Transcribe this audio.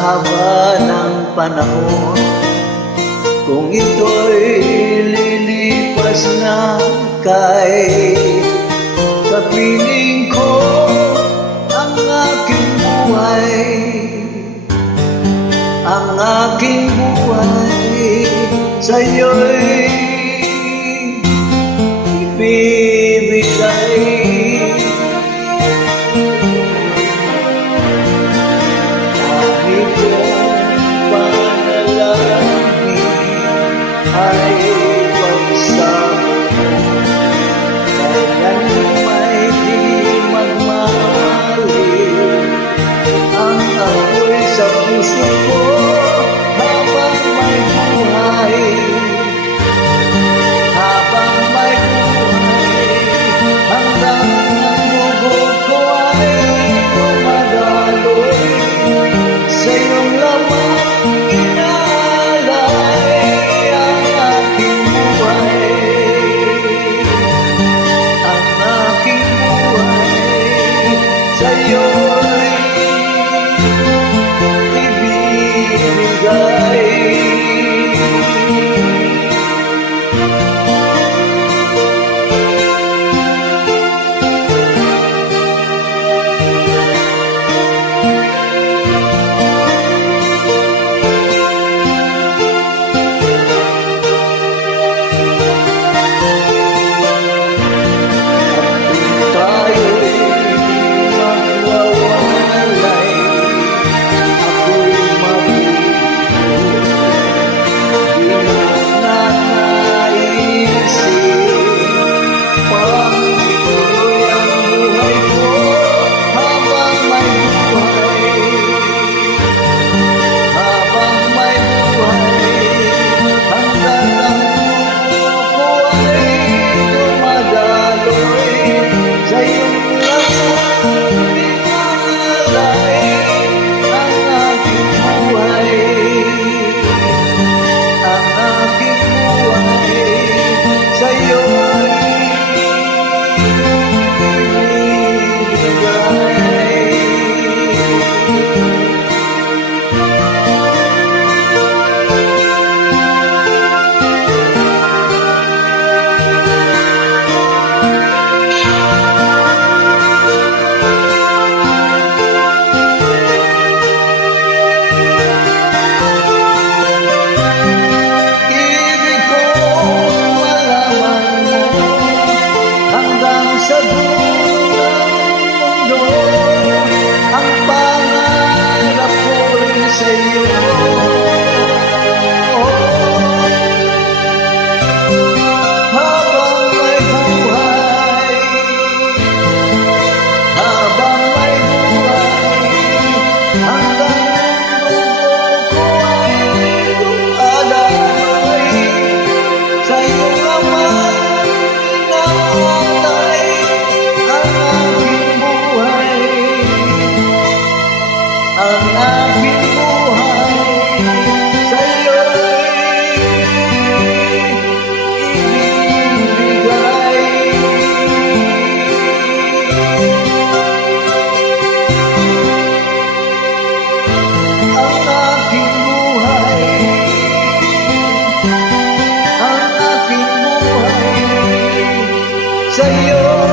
haba ng panahon. Kung ito'y lilipas na, kay kapiling ko ang aking buhay. Ang aking buhay sa'yo'y ibibigay. Kahit ang panalangin ay pagsamo, kailan may di magmamahal ang apoy sa puso ko habang may buhay. Habang may buhay, hanggang ang dugo ko ay dumadaloy sa iyong lamang inalay ang aking buhay. Ang aking buhay sa'yo'y ibibigay. Sa dulang mundo, ang pangarap ko'y sa'yo. Habang may buhay, habang may buhay, hanggang ang dugo ko ay dumadaloy sa iyong lamang inalay. Ang aking buhay sa'yo'y ibibigay. Ang aking buhay, ang aking buhay sa'yo.